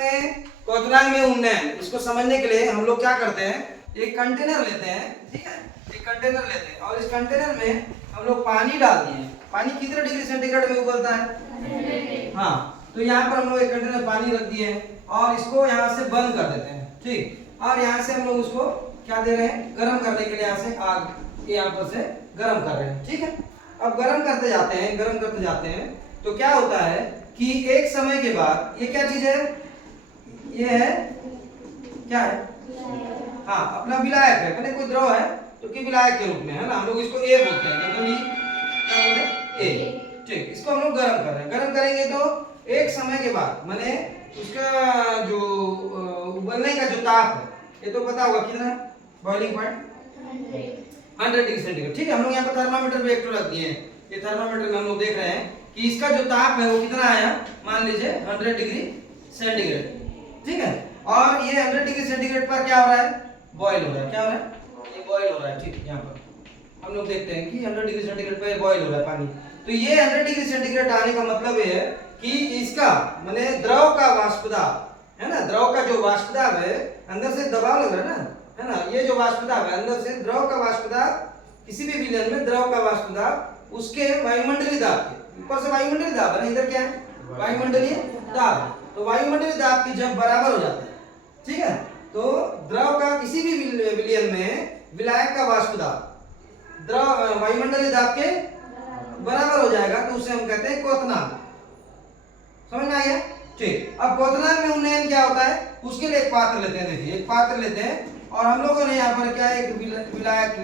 क्वथनांक में उन्नयन, इसको समझने के लिए हम लोग क्या करते हैं, एक कंटेनर लेते हैं, ठीक है, एक कंटेनर लेते हैं और इस कंटेनर में हम लोग पानी डाल दिए। पानी कितने डिग्री सेंटीग्रेड में उबलता है? हाँ, तो यहाँ पर हम लोग एक कंटेनर पानी रख दिए और इसको यहाँ से बंद कर देते हैं, ठीक। और यहाँ से हम लोग उसको क्या दे रहे हैं, गर्म करने के लिए यहाँ से आग यहाँ पर से गर्म कर रहे हैं, ठीक है। अब गर्म करते जाते हैं, गर्म करते जाते हैं, तो क्या होता है कि एक समय के बाद ये क्या चीज है, ये है क्या है, हाँ अपना विलायक है, मैंने कोई द्रव है जो कि विलायक के रूप में है ना, हम लोग इसको ए बोलते हैं, मतलब क्या बोलते हैं, ए, ठीक। इसको हम लोग गर्म कर रहे हैं, गर्म करेंगे तो एक समय के बाद माने उसका जो उबलने का जो ताप है, ये तो पता होगा कितना है, बॉइलिंग पॉइंट 100 डिग्री सेंटीग्रेड, ठीक है। हम लोग यहाँ पर थर्मामीटर भी एक रख दिए हैं, ये थर्मामीटर में हम लोग देख रहे हैं कि इसका जो ताप है वो कितना आया, मान लीजिए 100 डिग्री सेंटीग्रेड, ठीक है। और ये 100 डिग्री सेंटीग्रेड पर क्या हो रहा है, बॉईल हो रहा है, क्या हो रहा है, ये बॉईल हो रहा है, ठीक है। यहाँ पर हम लोग देखते हैं कि 100 डिग्री सेंटीग्रेड पर बॉईल हो रहा है पानी। तो ये 100 डिग्री सेंटीग्रेड आने का मतलब ये है कि इसका माने द्रव का वाष्पदाब है ना, द्रव का जो वाष्पदाब है, अंदर से दबाव लग रहा है ना, ये जो वाष्पदाब है अंदर से द्रव का वाष्पदाब, किसी भी विलयन में द्रव का वाष्पदाब उसके वायुमंडलीय दाब के ऊपर से वायुमंडलीय दाब है ना, इधर क्या है, वायुमंडलीय दाब, तो वायुमंडलीय दाब की जब बराबर हो जाता है, ठीक है, तो द्रव का किसी भी विलयन में विलायक का वाष्पदाब द्रव वायुमंडलीय दाब के बराबर हो जाएगा, तो उसे हम कहते हैं क्वथनांक। समझ में आ गया, ठीक। अब क्वथनांक में उन्नयन क्या होता है, उसके लिए एक पात्र लेते हैं, देखिए एक पात्र लेते हैं और हम लोगों ने यहाँ पर क्या है, एक विलायक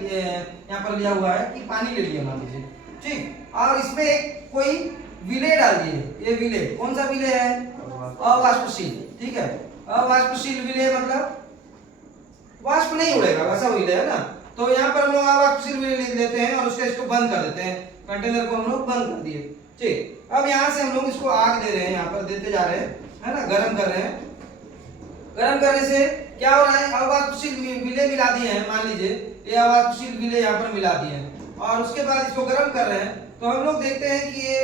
यहाँ पर लिया हुआ है कि पानी ले लिया मान लीजिए, ठीक। और इसमें एक कोई विलेय डाल दिए, ये विलेय कौन सा विलेय है, अवाष्पशील, ठीक है। अवाष्पशील विलेय मतलब वाष्प नहीं उड़ेगा वैसा विलेय है ना, तो यहाँ पर हम लोग अवाष्पशील विलेय लिख देते हैं और उसके इसको बंद कर देते हैं, कंटेनर को हम लोग बंद कर दिए, ठीक। अब यहाँ से हम लोग इसको आग दे रहे हैं, यहाँ पर देते जा रहे हैं, है ना, गर्म कर रहे हैं। गर्म करने से क्या हो रहा है, अवाष्पशील विलेय मिला दिए हैं, मान लीजिए ये अवाष्पशील विलेय यहाँ पर मिला दिए हैं और उसके बाद इसको गर्म कर रहे हैं, तो हम लोग देखते हैं कि ये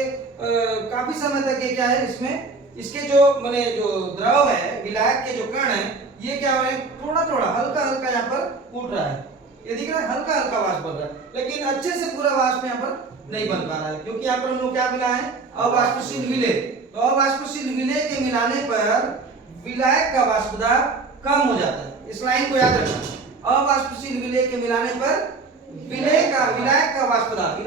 काफी समय तक ये क्या है, इसमें इसके जो माने जो द्रव है, विलायक के जो कण है, ये क्या हो रहे हैं, थोड़ा थोड़ा हल्का हल्का यहाँ पर उठ रहा है, ये दिख रहा है, हल्का हल्का वाष्प बन रहा है, लेकिन अच्छे से पूरा वाष्प यहाँ पर नहीं बन पा रहा है, क्योंकि यहाँ पर हम लोग क्या मिला है, अवाष्पशील विलेय। तो अवाष्पशील विलेय के मिलाने पर विलायक का वाष्पदाब कम हो जाता है, इस लाइन को याद रखना, अवाष्पशील विलेय के मिलाने पर विलायक का वाष्पदाब,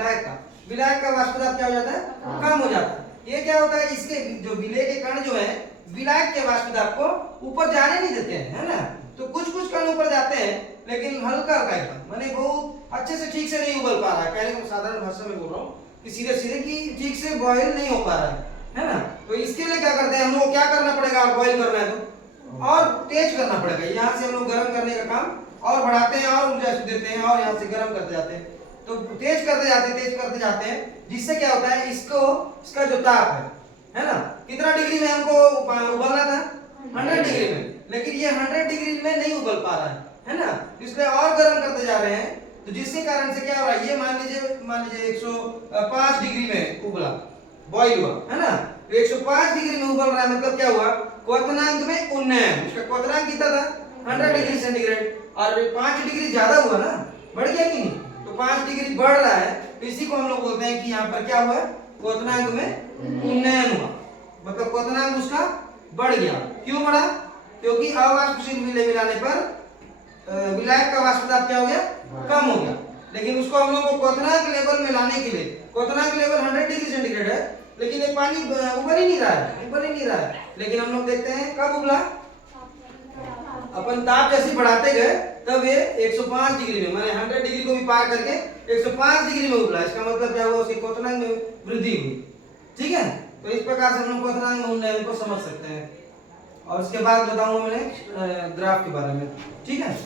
विलायक का वाष्पदाब क्या हो जाता है, कम हो जाता है। ये क्या होता है, इसके जो विलेय के कण जो है विलायक के वाष्पदाब को ऊपर जाने नहीं देते हैं, है ना, तो कुछ कुछ कण ऊपर जाते हैं लेकिन हल्का हल्का एकदम, माने बहुत अच्छे से ठीक से नहीं उबल पा रहा है, कहने को साधारण भाषा में बोल रहा हूँ कि सीधे सीधे कि ठीक से बॉयल नहीं हो पा रहा है ना। तो इसके लिए क्या करते हैं हम लोग, क्या करना पड़ेगा, बॉयल करना है तो और तेज करना पड़ेगा, यहाँ से हम लोग गर्म करने का काम और बढ़ाते हैं और ऊर्जा देते हैं और यहाँ से गर्म करते जाते हैं, तो तेज करते जाते हैं, जिससे क्या होता है, इसका जो ताप है ना, कितना डिग्री में हमको उबलना था, 100 डिग्री में, लेकिन ये 100 डिग्री में नहीं उबल पा रहा है ना, इसलिए और गर्म करते जा रहे हैं, तो जिसके कारण से क्या हो रहा है, ये मान लीजिए 105 डिग्री में उबला, बॉईल हुआ, है ना, तो 105 डिग्री में उबल रहा है, मतलब क्या हुआ, क्वथनांक में उन्नयन, उसका क्वथनांक कितना था, 100 डिग्री सेंटीग्रेड, और 5 डिग्री ज्यादा हुआ ना, बढ़ गया कि नहीं, तो 5 डिग्री बढ़ रहा है, तो इसी को हम लोग बोलते हैं कि यहाँ पर क्या हुआ, क्वथनांक में उन्नयन हुआ, मतलब क्वथनांक उसका बढ़ गया। क्यों बढ़ा, क्योंकि अवाष्पशील विलेय मिलाने पर विलायक का वाष्पदाब क्या हो गया, कम हो गया, लेकिन उसको हम लोग को क्वथनांक लेवल में लाने के लिए, क्वथनांक लेवल 100 डिग्री सेंटीग्रेड है, लेकिन ये पानी उबल ही नहीं रहा है, लेकिन हम लोग देखते हैं कब उबला, अपन ताप जैसे बढ़ाते गए तब ये 105 डिग्री में, माने 100 डिग्री को भी पार करके 105 डिग्री में उबला, इसका मतलब क्या हुआ, उसके क्वथनांक में वृद्धि हुई, ठीक है। तो इस प्रकार से हम लोग क्वथनांक में उन्नयन को समझ सकते हैं, और उसके बाद बताऊंगा मैंने ग्राफ के बारे में, ठीक है।